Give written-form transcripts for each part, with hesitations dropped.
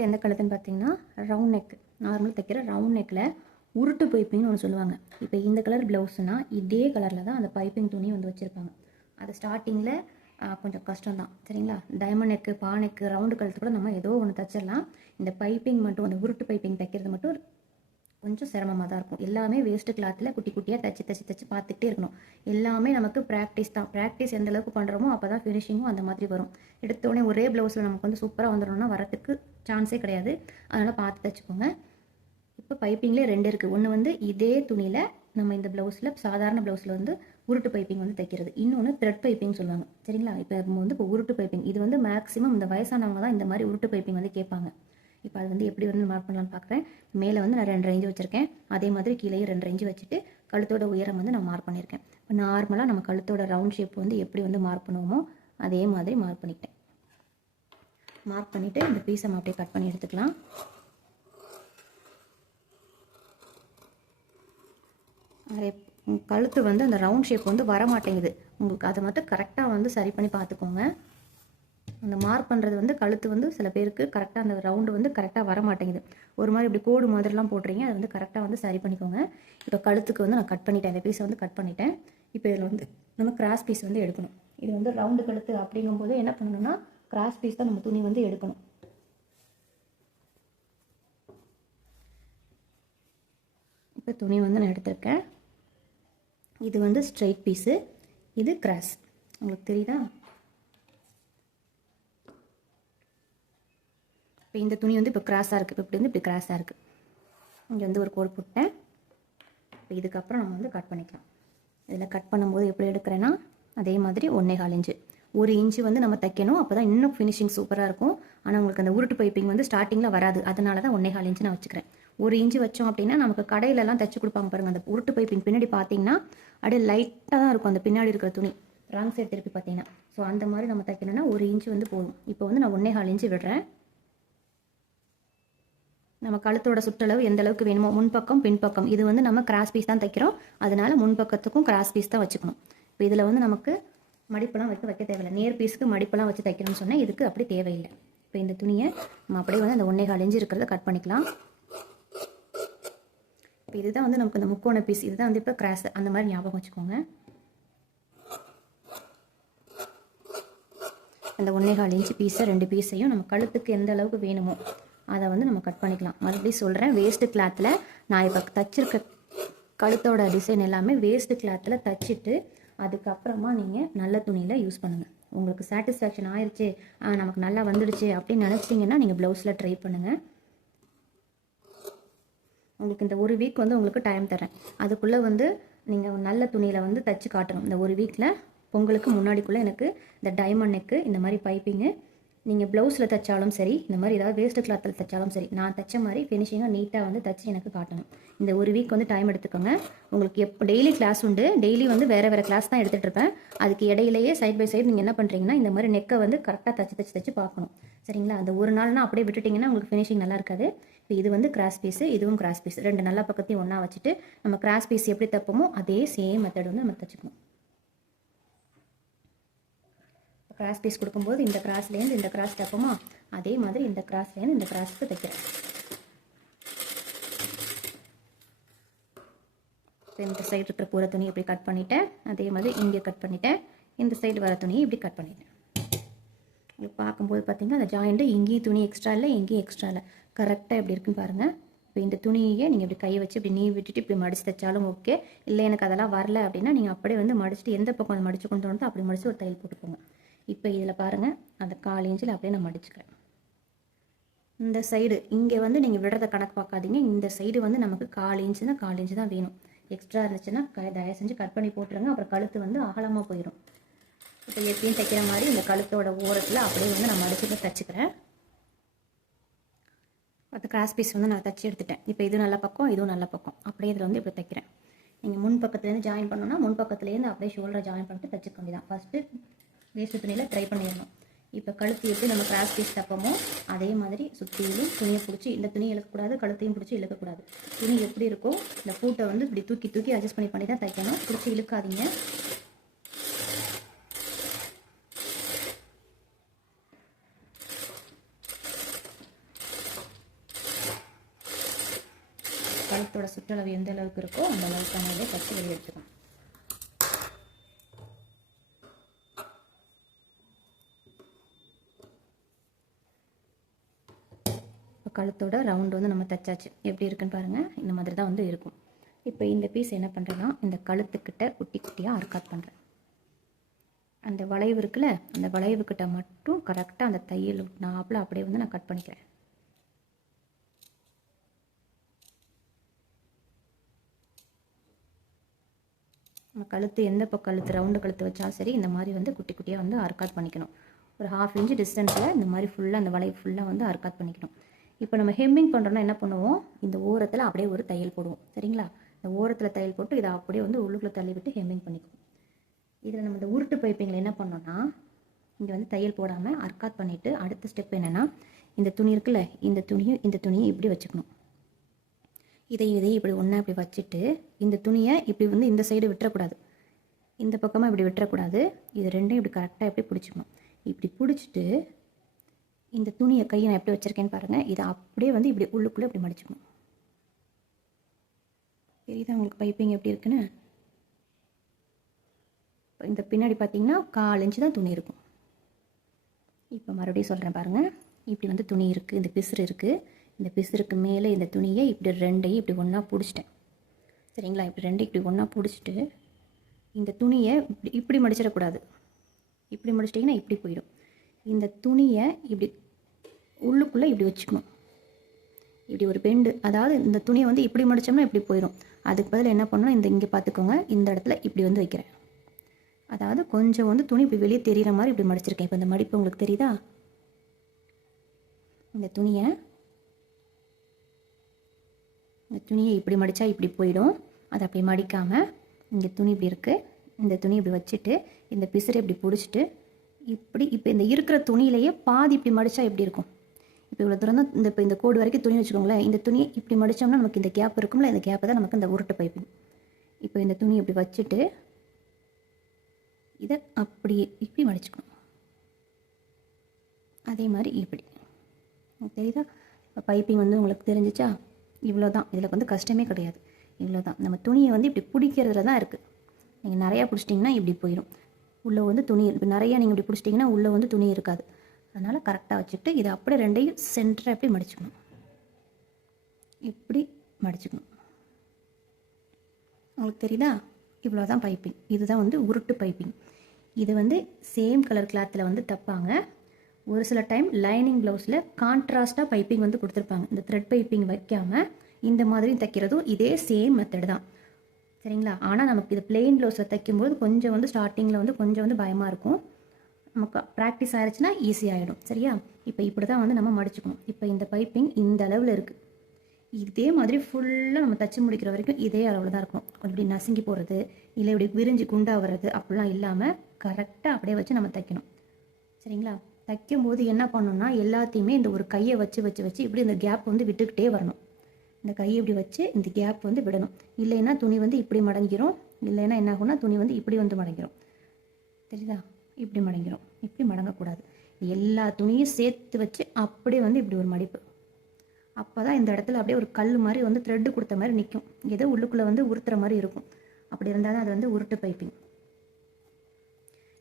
கழுத்து எந்த கழுத்துன்னு பார்த்தீங்கன்னா ரவுண்ட் நெக், நார்மல் தைக்கிற ரவுண்ட் நெக்கில் உருட்டு பைப்பிங்னு ஒன்று சொல்லுவாங்க. இப்போ இந்த கலர் ப்ளவுஸ்னால் இதே கலரில் தான் அந்த பைப்பிங் துணி வந்து வச்சுருப்பாங்க. அது ஸ்டார்டிங்கில் கொஞ்சம் கஷ்டம்தான் சரிங்களா. டைமண்ட் நெக்கு, பா நெக்கு, ரவுண்டு கழுத்து கூட நம்ம ஏதோ ஒன்று தைச்சிடலாம். இந்த பைப்பிங் மட்டும், அந்த உருட்டு பைப்பிங் தைக்கிறது மட்டும் கொஞ்சம் சிரமமாக தான் இருக்கும். எல்லாமே வேஸ்ட்டு கிளாத்தில் குட்டி குட்டியாக தச்சு பார்த்துக்கிட்டே இருக்கணும். எல்லாமே நமக்கு ப்ராக்டிஸ் தான். ப்ராக்டிஸ் எந்த அளவுக்கு பண்ணுறோமோ அப்போ தான் ஃபினிஷிங்கும் அந்த மாதிரி வரும். எடுத்தோடனே ஒரே ப்ளவுஸில் நமக்கு வந்து சூப்பராக வந்துடணும்னா வரத்துக்கு சான்ஸே கிடையாது. அதனால் பார்த்து தைச்சிக்கோங்க. இப்போ பைப்பிங்லேயே 2 இருக்குது. ஒன்று வந்து இதே துணியில் நம்ம இந்த ப்ளவுஸில் சாதாரண ப்ளவுஸில் வந்து உருட்டு பைப்பிங் வந்து தைக்கிறது, இன்னொன்று த்ரெட் பைப்பிங் சொல்லுவாங்க சரிங்களா. இப்போ உருட்டு பைப்பிங் இது வந்து மேக்ஸிமம் இந்த வயசானவங்க தான் இந்த மாதிரி உருட்டு பைப்பிங் வந்து கேட்பாங்க. இப்போ அது வந்து எப்படி வந்து மார்க் பண்ணலான்னு பார்க்குறேன். மேலே வந்து நான் 2 இன்ச்சு வச்சுருக்கேன். அதே மாதிரி கீழே 2 இன்ச்சு வச்சுட்டு கழுத்தோட உயரம் வந்து நான் மார்க் பண்ணியிருக்கேன். இப்போ நார்மலாக நம்ம கழுத்தோட ரவுண்ட் ஷேப் வந்து எப்படி வந்து மார்க் பண்ணுவோமோ அதே மாதிரி மார்க் பண்ணிக்கிட்டேன். மார்க் பண்ணிவிட்டு இந்த பீஸை நம்ம அப்படியே கட் பண்ணி எடுத்துக்கலாம். கழுத்து வந்து அந்த ரவுண்ட் ஷேப் வந்து வர மாட்டேங்குது உங்களுக்கு. அதை மட்டும் கரெக்டாக வந்து சரி பண்ணி பார்த்துக்கோங்க. அந்த மார்க் பண்ணுறது வந்து கழுத்து வந்து சில பேருக்கு கரெக்டாக அந்த ரவுண்டு வந்து கரெக்டாக வர மாட்டேங்குது. ஒரு மாதிரி இப்படி கோடு மாதிரிலாம் போடுறீங்க, அதை வந்து கரெக்டாக வந்து சரி பண்ணிக்கோங்க. இப்போ கழுத்துக்கு வந்து நான் கட் பண்ணிட்டேன், இந்த பீஸை வந்து கட் பண்ணிட்டேன். இப்போ இதில் வந்து நம்ம கிராஸ் பீஸ் வந்து எடுக்கணும். இது வந்து ரவுண்டு கழுத்து அப்படிங்கும்போது என்ன பண்ணணும்னா கிராஸ் பீஸ் தான் நம்ம துணி வந்து எடுக்கணும். இப்போ துணி வந்து நான் எடுத்திருக்கேன். இது வந்து ஸ்ட்ரைட் பீஸு, இது கிராஸ். உங்களுக்கு தெரியுதா? இப்போ இந்த துணி வந்து இப்போ கிராஸாக இருக்குது. இப்போ இப்படி வந்து இப்படி கிராஸாக இருக்குது. இங்கே வந்து ஒரு கோடு போட்டேன். இப்போ இதுக்கப்புறம் நம்ம வந்து கட் பண்ணிக்கலாம். இதில் கட் பண்ணும்போது எப்படி எடுக்கிறேன்னா அதே மாதிரி 1.25 இன்ச்சு, 1 இன்ச்சு வந்து நம்ம தைக்கணும். அப்போ தான் இன்னும் ஃபினிஷிங் சூப்பராக இருக்கும். ஆனால் உங்களுக்கு அந்த உருட்டு பைப்பிங் வந்து ஸ்டார்டிங்கில் வராது. அதனால தான் 1.25 இன்ச்சு நான் வச்சுக்கிறேன். 1 இன்ச்சு வச்சோம் அப்படின்னா நமக்கு கடையிலலாம் தைச்சி கொடுப்பாங்க பாருங்கள். அந்த உருட்டு பைப்பிங் பின்னாடி பார்த்தீங்கன்னா அப்படியே லைட்டாக தான் இருக்கும் அந்த பின்னாடி இருக்கிற துணி, ராங் சைடு திருப்பி பார்த்தீங்கன்னா. ஸோ அந்த மாதிரி நம்ம தைக்கணும்னா 1 இன்ச்சு வந்து போதும். இப்போ வந்து நான் 1.25 இன்ச்சு விடுறேன். நம்ம கழுத்தோட சுற்றளவு எந்த அளவுக்கு வேணுமோ, முன்பக்கம் பின்பக்கம், இது வந்து நம்ம கிராஸ் பீஸ் தான் தைக்கிறோம். அதனால முன்பக்கத்துக்கும் கிராஸ் பீஸ் தான் வச்சுக்கணும். இப்போ இதில் வந்து நமக்கு மடிப்பெல்லாம் வைக்க தேவையில்லை. நேர் பீஸுக்கு மடிப்பெல்லாம் வச்சு தைக்கணும்னு சொன்னால் இதுக்கு அப்படி தேவையில்லை. இப்போ இந்த துணியை நம்ம அப்படியே வந்து அந்த 1.25 இன்ச்சு இருக்கிறத கட் பண்ணிக்கலாம். இப்போ இதுதான் வந்து நமக்கு இந்த முக்கோண பீஸ், இதுதான் வந்து இப்போ கிராஸ், அந்த மாதிரி ஞாபகம் வச்சுக்கோங்க. அந்த 1.25 இன்ச்சு பீஸை 2 பீஸையும் நம்ம கழுத்துக்கு எந்த அளவுக்கு வேணுமோ அதை வந்து நம்ம கட் பண்ணிக்கலாம். மறுபடியும் சொல்கிறேன், வேஸ்ட்டு கிளாத்தில் நான் இப்போ தச்சிருக்க கழுத்தோட டிசைன் எல்லாமே வேஸ்ட்டு கிளாத்தில் தச்சுட்டு அதுக்கப்புறமா நீங்கள் நல்ல துணியில் யூஸ் பண்ணுங்கள். உங்களுக்கு சாட்டிஸ்ஃபேக்ஷன் ஆயிடுச்சு, நமக்கு நல்லா வந்துடுச்சு அப்படின்னு நினச்சிட்டிங்கன்னா நீங்கள் ப்ளவுஸில் ட்ரை பண்ணுங்கள். உங்களுக்கு இந்த 1 வீக் வந்து உங்களுக்கு டைம் தரேன். அதுக்குள்ளே வந்து நீங்கள் நல்ல துணியில் வந்து தச்சு காட்டணும். இந்த 1 வீக்கில் பொங்கலுக்கு முன்னாடிக்குள்ளே எனக்கு இந்த டைமண்ட் நெக்கு, இந்த மாதிரி பைப்பிங்கு, நீங்கள் ப்ளவுஸில் தைச்சாலும் சரி, இந்த மாதிரி ஏதாவது வேஸ்ட்டு கிளாத்தில் தைச்சாலும் சரி, நான் தைச்ச மாதிரி ஃபினிஷிங்காக நீட்டாக வந்து தைச்சி எனக்கு காட்டணும். இந்த 1 வீக் வந்து டைம் எடுத்துக்கோங்க. உங்களுக்கு டெய்லி கிளாஸ் உண்டு. டெய்லி வந்து வேறு கிளாஸ் தான் எடுத்துகிட்டு இருப்பேன். அதுக்கு இடையிலேயே சைட் பை சைடு நீங்கள் என்ன பண்ணுறீங்கன்னா இந்த மாதிரி நெக்கை வந்து கரெக்டாக தச்சு பார்க்கணும் சரிங்களா. அந்த ஒரு நாள்னா அப்படியே விட்டுட்டிங்கன்னா உங்களுக்கு ஃபினிஷிங் நல்லா இருக்காது. இப்போ இது வந்து கிராஸ் பீஸு, இதுவும் கிராஸ் பீஸ், 2 நல்ல பக்கத்தையும் ஒன்றா வச்சுட்டு நம்ம கிராஸ் பீஸ் எப்படி தைப்போமோ அதே சேம் மெத்தட் வந்து நம்ம தைச்சிக்கணும். கிராஸ் பீஸ் கொடுக்கும்போது இந்த கிராஸ்லேருந்து இந்த கிராஸ் தைப்போமா அதே மாதிரி இந்த கிராஸ்லேருந்து இந்த கிராஸ்க்கு தைக்கிறேன். இந்த சைடு இருக்கிற பூர துணி இப்படி கட் பண்ணிட்டேன். அதே மாதிரி இங்கே கட் பண்ணிட்டேன். இந்த சைடு வர துணியை இப்படி கட் பண்ணிட்டேன். பார்க்கும்போது பார்த்தீங்கன்னா அந்த ஜாயிண்ட்டு இங்கேயும் துணி எக்ஸ்ட்ரா இல்லை, எங்கேயும் எக்ஸ்ட்ரா இல்லை, கரெக்டாக எப்படி இருக்குன்னு பாருங்கள். இப்போ இந்த துணியை நீங்கள் இப்படி கையை வச்சு இப்படி நீ விட்டுட்டு இப்படி மடித்து தைச்சாலும் ஓகே. இல்லை எனக்கு அதெல்லாம் வரல அப்படின்னா நீங்கள் அப்படியே வந்து மடிச்சுட்டு எந்த பக்கம் அதை மடிச்சு கொண்டு வந்து அப்படி மடித்து ஒரு தையல் போட்டுக்கோங்க. இப்போ இதில் பாருங்கள், அந்த 1/4 இன்ச்சில் அப்படியே நான் மடிச்சுக்கிறேன். இந்த சைடு இங்கே வந்து நீங்கள் விடுறத கணக்கு பார்க்காதீங்க. இந்த சைடு வந்து நமக்கு 1/4 இன்ச்சுனா 1/4 இன்ச்சு தான் வேணும். எக்ஸ்ட்ரா இருந்துச்சுன்னா தயவு செஞ்சு கட் பண்ணி போட்டுருங்க. அப்புறம் கழுத்து வந்து அகலமாக போயிடும். இப்போ எப்பயும் தைக்கிற மாதிரி இந்த கழுத்தோட ஓரத்தில் அப்படியே வந்து நான் மடிச்சுட்டு தைச்சிக்கிறேன். அந்த கிராஸ் பீஸ் வந்து நான் தைச்சி எடுத்துட்டேன். இப்போ இது நல்ல பக்கம், இதுவும் நல்ல பக்கம், அப்படியே இதில் வந்து இப்படி தைக்கிறேன். நீங்கள் முன் பக்கத்துலேருந்து ஜாயின் பண்ணணும்னா முன் பக்கத்துலேருந்து அப்படியே ஷோல்டரை ஜாயின் பண்ணிட்டு தைச்சிக்க வேண்டியதான். ஃபஸ்ட்டு வேஸ்ட்டு துணியில் ட்ரை பண்ணிடணும். இப்போ கழுத்து எப்படி நம்ம கிராஸ் பீஸ் தைப்போமோ அதே மாதிரி சுற்றிலும் துணியை பிடிச்சி, இந்த துணியை இழுக்கக்கூடாது, கழுத்தையும் பிடிச்சி இழுக்கக்கூடாது. துணி எப்படி இருக்கோ இந்த பூட்டை வந்து இப்படி தூக்கி அட்ஜஸ்ட் பண்ணி தான் தைக்கணும். பிடிச்சி இழுக்காதீங்க. கழுத்தோட சுற்றளவு எந்த அளவுக்கு இருக்கோ அந்த அளவுக்கான இதை தச்சு வெளியே எடுத்துக்கணும். இப்போ கழுத்தோட ரவுண்டு வந்து நம்ம தைச்சாச்சு. எப்படி இருக்குன்னு பாருங்கள். இந்த மாதிரி தான் வந்து இருக்கும். இப்போ இந்த பீஸ் என்ன பண்ணுறேன்னா இந்த கழுத்துக்கிட்ட குட்டி குட்டியாக அர்க்காட் பண்ணுறேன். அந்த வளைவு இருக்குல்ல, அந்த வளைவுக்கிட்ட மட்டும் கரெக்டாக அந்த தையல் நாப்பில் அப்படியே வந்து நான் கட் பண்ணிக்கிறேன். நம்ம கழுத்து எந்த பக்கம் கழுத்து ரவுண்டு கழுத்து வச்சாலும் சரி இந்த மாதிரி வந்து குட்டி குட்டியாக வந்து அர்க்காட் பண்ணிக்கணும். ஒரு 1/2 இன்ச் டிஸ்டன்ஸில் இந்த மாதிரி ஃபுல்லாக அந்த வளைவு ஃபுல்லாக வந்து அர்க்காட் பண்ணிக்கணும். இப்போ நம்ம ஹெம்மிங் பண்ணுறோன்னா என்ன பண்ணுவோம், இந்த ஓரத்தில் அப்படியே ஒரு தையல் போடுவோம். சரிங்களா? இந்த ஓரத்தில் தையல் போட்டு இதை அப்படியே வந்து உள்ளுக்குள்ளே தள்ளி விட்டு ஹெம்மிங் பண்ணிக்குவோம். இதில் நம்ம இந்த உருட்டு பைப்பிங்கில் என்ன பண்ணோன்னா இங்கே வந்து தையல் போடாமல் அர்க்காட் பண்ணிவிட்டு அடுத்த ஸ்டெப் என்னென்னா இந்த துணி இருக்குல்ல, இந்த துணியை இப்படி வச்சுக்கணும். இதையும் இப்படி ஒன்றா இப்படி வச்சுட்டு இந்த துணியை இப்படி வந்து இந்த சைடு விட்டுறக்கூடாது, இந்த பக்கமாக இப்படி விட்டுறக்கூடாது. இது ரெண்டையும் இப்படி கரெக்டாக எப்படி பிடிச்சிக்கணும். இப்படி பிடிச்சிட்டு இந்த துணியை கையை நான் எப்படி வச்சுருக்கேன்னு பாருங்கள். இதை அப்படியே வந்து இப்படி உள்ளுக்குள்ளே இப்படி மடிச்சுக்கணும். தெரியுதா உங்களுக்கு பைப்பிங் எப்படி இருக்குன்னு? இந்த பின்னாடி பார்த்தீங்கன்னா 1/4 இன்ச்சு தான் துணி இருக்கும். இப்போ மறுபடியும் சொல்கிறேன் பாருங்கள். இப்படி வந்து துணி இருக்குது, இந்த பிசுறு இருக்குது. இந்த பிசுருக்கு மேலே இந்த துணியை இப்படி ரெண்டையும் இப்படி ஒன்றா பிடிச்சிட்டேன். சரிங்களா? இப்படி ரெண்டையும் இப்படி ஒன்றா பிடிச்சிட்டு இந்த துணியை இப்படி மடிச்சிடக்கூடாது. இப்படி மடிச்சிட்டிங்கன்னா இப்படி போயிடும். இந்த துணியை இப்படி உள்ளுக்குள்ளே இப்படி வச்சுக்கணும். இப்படி ஒரு பெண்டு, அதாவது இந்த துணியை வந்து இப்படி மடித்தோம்னா இப்படி போயிடும். அதுக்கு பதில் என்ன பண்ணணும், இங்கே பார்த்துக்கோங்க, இந்த இடத்துல இப்படி வந்து வைக்கிறேன். அதாவது கொஞ்சம் வந்து துணி இப்படி வெளியே தெரிகிற மாதிரி இப்படி மடிச்சிருக்கேன். இப்போ இந்த மடிப்பு உங்களுக்கு தெரியுதா? இந்த துணியை இப்படி மடித்தா இப்படி போயிடும். அதை அப்படி மடிக்காமல் இங்கே துணி இப்படி இருக்குது, இந்த துணி இப்படி வச்சுட்டு இந்த பிசுரை இப்படி பிடிச்சிட்டு இப்படி இப்போ இந்த இருக்கிற துணியிலேயே பாதி இப்படி மடித்தா எப்படி இருக்கும். இப்போ இவ்வளோ தூரம் தான் இந்த கோடு வரைக்கும் துணி வச்சுக்கோங்களேன். இந்த துணியை இப்படி மடித்தோம்னா நமக்கு இந்த கேப் இருக்கும்ல, இந்த கேப்பை தான் நமக்கு இந்த உருட்டு பைப்பிங். இப்போ இந்த துணி இப்படி வச்சுட்டு இதை அப்படியே இப்படி மடிச்சுக்கணும். அதே மாதிரி இப்படி தெரியுதா? இப்போ பைப்பிங் வந்து உங்களுக்கு தெரிஞ்சிச்சா? இவ்வளோ தான். இதில் வந்து கஷ்டமே கிடையாது. இவ்வளோ தான். நம்ம துணியை வந்து இப்படி பிடிக்கிறதுல தான் இருக்குது. நீங்கள் நிறையா பிடிச்சிட்டிங்கன்னா இப்படி போயிடும். உள்ளே வந்து துணி இப்போ நிறையா நீங்கள் இப்படி பிடிச்சிட்டிங்கன்னா உள்ளே வந்து துணி இருக்காது. அதனால் கரெக்டாக வச்சுட்டு இதை அப்படியே ரெண்டையும் சென்டராக எப்படி மடிச்சுக்கணும். இப்படி மடிச்சுக்கணும். உங்களுக்கு தெரியுதா? இவ்வளோ தான் பைப்பிங். இதுதான் வந்து உருட்டு பைப்பிங். இது வந்து சேம் கலர் கிளாத்தில் வந்து தைப்பாங்க. ஒரு சில டைம் லைனிங் ப்ளவுஸில் கான்ட்ராஸ்ட்டாக பைப்பிங் வந்து கொடுத்துருப்பாங்க. இந்த த்ரெட் பைப்பிங் வைக்காமல் இந்த மாதிரி தைக்கிறதும் இதே சேம் மெத்தட் தான். சரிங்களா? ஆனால் நமக்கு இது பிளெயின் ப்ளவுஸில் தைக்கும்போது கொஞ்சம் வந்து ஸ்டார்டிங்கில் வந்து கொஞ்சம் வந்து பயமாக இருக்கும். நமக்கு ப்ராக்டிஸ் ஆகிடுச்சுன்னா ஈஸியாகிடும். சரியா? இப்போ இப்படி தான் வந்து நம்ம மடிச்சுக்கணும். இப்போ இந்த பைப்பிங் இந்த அளவில் இருக்குது. இதே மாதிரி ஃபுல்லாக நம்ம தச்சு முடிக்கிற வரைக்கும் இதே அளவில் தான் இருக்கும். இப்படி நசுங்கி போகிறது இல்லை இப்படி விரிஞ்சு குண்டா வர்றது அப்படிலாம் இல்லாமல் கரெக்டாக அப்படியே வச்சு நம்ம தைக்கணும். சரிங்களா? தைக்கும்போது என்ன பண்ணணும்னா எல்லாத்தையுமே இந்த ஒரு கையை வச்சு வச்சு வச்சு இப்படி இந்த கேப் வந்து விட்டுக்கிட்டே வரணும். இந்த கையை இப்படி வச்சு இந்த கேப் வந்து விடணும். இல்லைன்னா துணி வந்து இப்படி மடங்கிரும். இல்லைன்னா என்ன ஆகும்னா துணி வந்து இப்படி வந்து மடங்கிரும். தெரியுதா? இப்படி மடங்கிரும். இப்படி மடங்கக்கூடாது. எல்லா துணியும் சேர்த்து வச்சு அப்படியே வந்து இப்படி ஒரு மடிப்பு. அப்போ தான் இந்த இடத்துல அப்படியே ஒரு கல் மாதிரி வந்து த்ரெட்டு கொடுத்த மாதிரி நிற்கும். ஏதோ உள்ளுக்குள்ளே வந்து உருத்துற மாதிரி இருக்கும். அப்படி இருந்தால் தான் அது வந்து உருட்டு பைப்பிங்.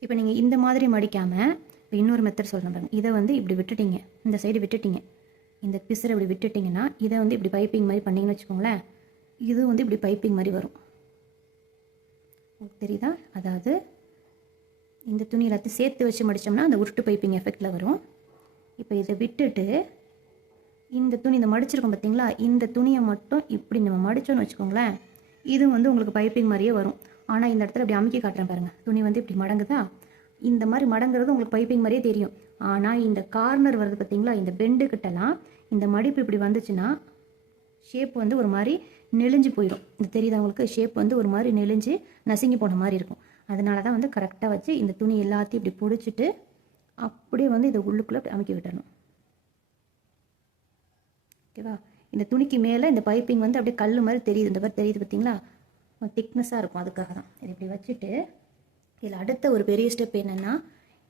இப்போ நீங்கள் இந்த மாதிரி மடிக்காமல் இப்போ இன்னொரு மெத்தட் சொல்கிறேன் பாருங்க. இதை வந்து இப்படி விட்டுட்டீங்க, இந்த சைடு விட்டுட்டீங்க, இந்த பிசரை இப்படி விட்டுட்டிங்கன்னா இதை வந்து இப்படி பைப்பிங் மாதிரி பண்ணிங்கன்னு வச்சுக்கோங்களேன். இது வந்து இப்படி பைப்பிங் மாதிரி வரும். உங்களுக்கு தெரியுதா? அதாவது இந்த துணி எல்லாத்தையும் சேர்த்து வச்சு மடித்தோம்னா அந்த உருட்டு பைப்பிங் எஃபெக்டில் வரும். இப்போ இதை விட்டுட்டு இந்த துணி இந்த மடிச்சிருக்கோம் பார்த்தீங்களா, இந்த துணியை மட்டும் இப்படி நம்ம மடித்தோன்னு வச்சுக்கோங்களேன், இது வந்து உங்களுக்கு பைப்பிங் மாதிரியே வரும். ஆனால் இந்த இடத்துல இப்படி அமுக்கி காட்டுறேன் பாருங்கள். துணி வந்து இப்படி மடங்குதா, இந்த மாதிரி மடங்குறது உங்களுக்கு பைப்பிங் மாதிரியே தெரியும். ஆனால் இந்த கார்னர் வருது பார்த்தீங்களா, இந்த பெண்டுக்கிட்டலாம் இந்த மடிப்பு இப்படி வந்துச்சுன்னா ஷேப் வந்து ஒரு மாதிரி நெளிஞ்சு போயிடும். இது தெரியுதா உங்களுக்கு? ஷேப் வந்து ஒரு மாதிரி நெளிஞ்சு நசுங்கி போன மாதிரி இருக்கும். அதனால தான் வந்து கரெக்டாக வச்சு இந்த துணி எல்லாத்தையும் இப்படி பிடிச்சிட்டு அப்படியே வந்து இதை உள்ளுக்குள்ளே அமுக்கி விட்டுறணும். ஓகேவா? இந்த துணிக்கு மேலே இந்த பைப்பிங் வந்து அப்படியே கல் மாதிரி தெரியுது. இந்த மாதிரி தெரியுது பார்த்தீங்களா? திக்னஸாக இருக்கும். அதுக்காக தான் இதை இப்படி வச்சுட்டு இதில் அடுத்த ஒரு பெரிய ஸ்டெப் என்னென்னா,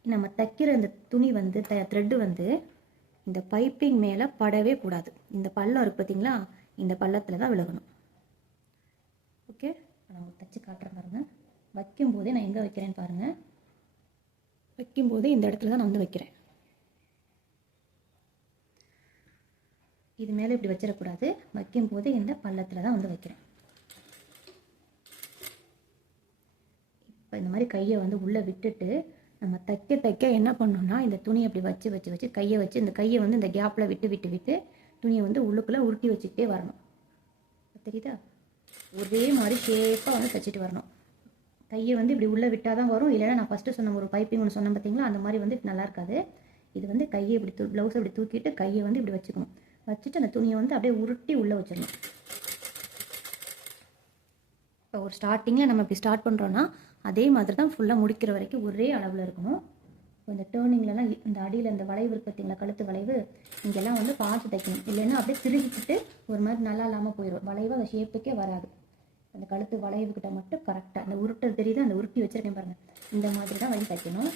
நம்ம தைக்கிற இந்த துணி வந்து த்ரெட்டு வந்து இந்த பைப்பிங் மேலே படவே கூடாது. இந்த பள்ளம் இருக்குது பார்த்தீங்களா, இந்த பள்ளத்தில் தான் விழுகணும். ஓகே, நான் உங்களுக்கு தைச்சி காட்டுறேன் பாருங்கள். வைக்கும்போதே நான் எங்கே வைக்கிறேன்னு பாருங்கள். வைக்கும்போதே இந்த இடத்துல தான் நான் வந்து வைக்கிறேன். இது மேலே இப்படி வச்சிடக்கூடாது. வைக்கும்போது இந்த பள்ளத்தில் தான் வந்து வைக்கிறேன். இப்போ இந்த மாதிரி கையை வந்து உள்ளே விட்டுட்டு நம்ம தைக்க என்ன பண்ணோம்னா, இந்த துணியை அப்படி வச்சு கையை வச்சு இந்த கையை வந்து இந்த கேப்பில் விட்டு துணியை வந்து உள்ளுக்குள்ளே உருட்டி வச்சுக்கிட்டே வரணும். தெரியுதா? ஒரே மாதிரி ஷேப்பாக வந்து தைச்சிட்டு வரணும். கையை வந்து இப்படி உள்ளே விட்டால் தான் வரும். இல்லைன்னா நான் ஃபஸ்ட்டு சொன்ன ஒரு பைப்பிங் ஒன்று சொன்னேன் பார்த்தீங்களா, அந்த மாதிரி வந்து நல்லா இருக்காது. இது வந்து கையை இப்படி ப்ளவுஸை இப்படி தூக்கிட்டு கையை வந்து இப்படி வச்சுக்கணும். வச்சுட்டு அந்த துணியை வந்து அப்படியே உருட்டி உள்ளே வச்சிடணும். இப்போ ஒரு ஸ்டார்டிங்கில் நம்ம இப்படி ஸ்டார்ட் பண்ணுறோன்னா அதே மாதிரி தான் ஃபுல்லாக முடிக்கிற வரைக்கும் ஒரே அளவில் இருக்கணும். இப்போ இந்த டேர்னிங்லலாம் இந்த அடியில் இந்த வளைவு இருக்குது பார்த்தீங்களா, கழுத்து வளைவு, இங்கெல்லாம் வந்து பார்த்து தைக்கணும். இல்லைன்னா அப்படியே திருகிக்கிட்டு ஒரு மாதிரி நல்லா இல்லாமல் போயிடும். வளைவு அந்த ஷேப்புக்கே வராது. அந்த கழுத்து வளைவுக்கிட்ட மட்டும் கரெக்டாக அந்த உருட்டல் தெரியுது, அந்த உருட்டி வச்சுருக்கேன் பாருங்கள், இந்த மாதிரி தான் வந்து தைக்கணும்.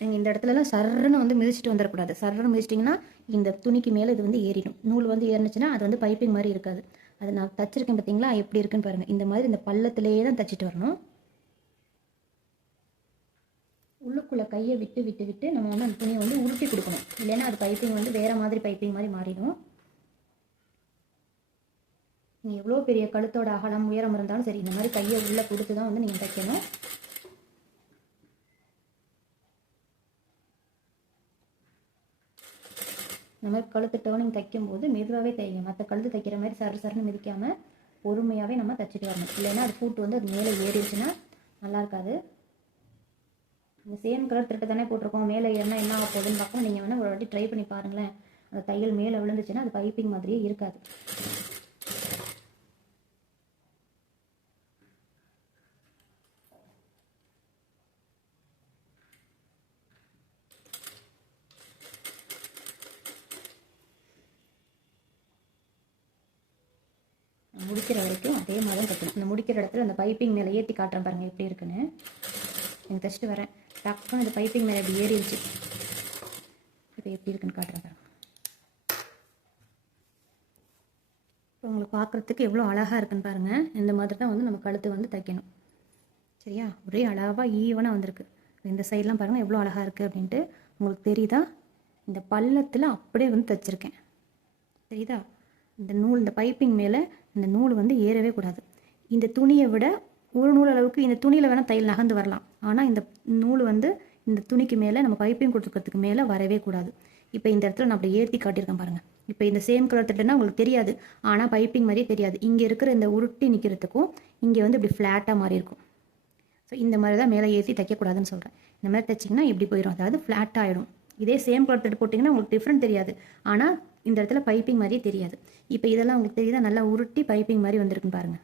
நீங்கள் இந்த இடத்துலலாம் சர்றன்னு வந்து மிதிச்சுட்டு வந்துடக்கூடாது. சர்றன்னு மிதிச்சிட்டிங்கன்னா இந்த துணிக்கு மேலே இது வந்து ஏறிடும். நூல் வந்து ஏறினுச்சுன்னா அது வந்து பைப்பிங் மாதிரி இருக்காது. அது நான் தைச்சிருக்கேன் பார்த்தீங்களா, எப்படி இருக்குன்னு பாருங்கள். இந்த மாதிரி இந்த பள்ளத்திலேயே தான் தைச்சிட்டு வரணும். உள்ளுக்குள்ளே கையை விட்டு நம்ம வந்து அந்த துணியை வந்து உருட்டி கொடுக்கணும். இல்லைன்னா அது பைப்பிங் வந்து வேறு மாதிரி பைப்பிங் மாதிரி மாறிடும். நீங்கள் எவ்வளோ பெரிய கழுத்தோட அகலம் உயரம் இருந்தாலும் சரி, இந்த மாதிரி கையை உள்ளே கொடுத்து தான் வந்து நீங்கள் தைக்கணும். இந்த மாதிரி கழுத்து டேர்னிங் தைக்கும்போது மெதுவாகவே தைங்க. மற்ற கழுத்து தைக்கிற மாதிரி சருன்னு மிதிக்காமல் பொறுமையாகவே நம்ம தைச்சிட்டு வரணும். இல்லைன்னா அது ஃபூட் வந்து அது மேலே ஏறிடுச்சுன்னா நல்லா இருக்காது. இந்த சேம் கலர் திருட்டு தானே போட்டிருக்கோம், மேலே ஏறினா என்ன ஆக போகுதுன்னு பார்ப்போம். நீங்கள் வேணால் ஒரு வாட்டி ட்ரை பண்ணி பாருங்களேன். அந்த தையல் மேலே விழுந்துச்சுன்னா அது பைப்பிங் மாதிரியே இருக்காது. முடிக்கிற வரைக்கும் அதே மாதிரி தைக்கணும். இந்த முடிக்கிற இடத்துல அந்த பைப்பிங் மேலே ஏற்றி காட்டுறேன் பாருங்கள் எப்படி இருக்குன்னு. எனக்கு தைச்சிட்டு வரேன். டக்குன்னு இந்த பைப்பிங் மேலே எப்படி ஏறிடுச்சு. இப்போ எப்படி இருக்குன்னு காட்டுறேன் பாருங்கள். இப்போ உங்களுக்கு பார்க்குறதுக்கு எவ்வளோ அழகாக இருக்குன்னு பாருங்கள். இந்த மாதிரி தான் வந்து நம்ம கழுத்து வந்து தைக்கணும். சரியா? ஒரே அளவாக ஈவனாக வந்திருக்கு. இந்த சைட்லாம் பாருங்கள் எவ்வளோ அழகாக இருக்குது அப்படின்ட்டு. உங்களுக்கு தெரியுதா? இந்த பள்ளத்தில் அப்படியே வந்து தைச்சிருக்கேன். தெரியுதா? இந்த நூல், இந்த பைப்பிங் மேலே இந்த நூல் வந்து ஏறவே கூடாது. இந்த துணியை விட ஒரு நூல் அளவுக்கு இந்த துணியில் வேணால் தையல் நகர்ந்து வரலாம். ஆனால் இந்த நூல் வந்து இந்த துணிக்கு மேலே நம்ம பைப்பிங் கொடுத்துக்கிறதுக்கு மேலே வரவே கூடாது. இப்போ இந்த இடத்துல நான் அப்படி ஏற்றி காட்டியிருக்கேன் பாருங்கள். இப்போ இந்த சேம் கலர் திட்டுனா உங்களுக்கு தெரியாது, ஆனால் பைப்பிங் மாதிரியே தெரியாது. இங்கே இருக்கிற இந்த உருட்டி நிற்கிறதுக்கும் இங்கே வந்து இப்படி ஃப்ளாட்டாக மாறி இருக்கும். ஸோ இந்த மாதிரி தான் மேலே ஏற்றி தைக்கக்கூடாதுன்னு சொல்கிறேன். இந்த மாதிரி தைச்சிங்கன்னா இப்படி போயிடும், அதாவது ஃப்ளாட் ஆகிடும். இதே சேம் கலர் திட்டு போட்டிங்கன்னா உங்களுக்கு டிஃப்ரெண்ட் தெரியாது, ஆனால் இந்த இடத்துல பைப்பிங் மாதிரியே தெரியாது. இப்போ இதெல்லாம் உங்களுக்கு தெரியுதா? நல்லா உருட்டி பைப்பிங் மாதிரி வந்திருக்குன்னு பாருங்கள்.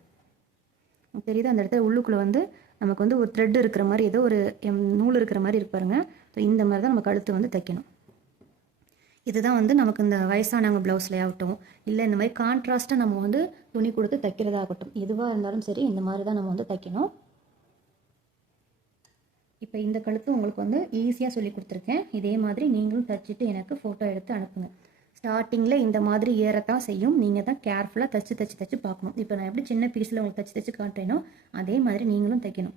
உங்களுக்கு தெரியுதா? அந்த இடத்துல உள்ளுக்குள்ளே வந்து நமக்கு வந்து ஒரு த்ரெட் இருக்கிற மாதிரி, ஏதோ ஒரு நூல் இருக்கிற மாதிரி இருக்கு பாருங்க. ஸோ இந்த மாதிரி தான் நம்ம கழுத்து வந்து தைக்கணும். இதுதான் வந்து நமக்கு இந்த வயசானவங்க ப்ளவுஸ்லேயே ஆகட்டும், இல்லை இந்த மாதிரி கான்ட்ராஸ்ட்டாக நம்ம வந்து துணி கொடுத்து தைக்கிறதாகட்டும், எதுவாக இருந்தாலும் சரி இந்த மாதிரி தான் நம்ம வந்து தைக்கணும். இப்போ இந்த கழுத்து உங்களுக்கு வந்து ஈஸியாக சொல்லி கொடுத்துருக்கேன். இதே மாதிரி நீங்களும் தைச்சிட்டு எனக்கு ஃபோட்டோ எடுத்து அனுப்புங்க. ஸ்டார்டிங்கில் இந்த மாதிரி ஏறத்தான் செய்யும். நீங்கள் தான் கேர்ஃபுல்லாக தைச்சி பார்க்கணும். இப்போ நான் எப்படி சின்ன பீஸில் உங்களுக்கு தைச்சி காட்டுறேனோ அதே மாதிரி நீங்களும் தைக்கணும்.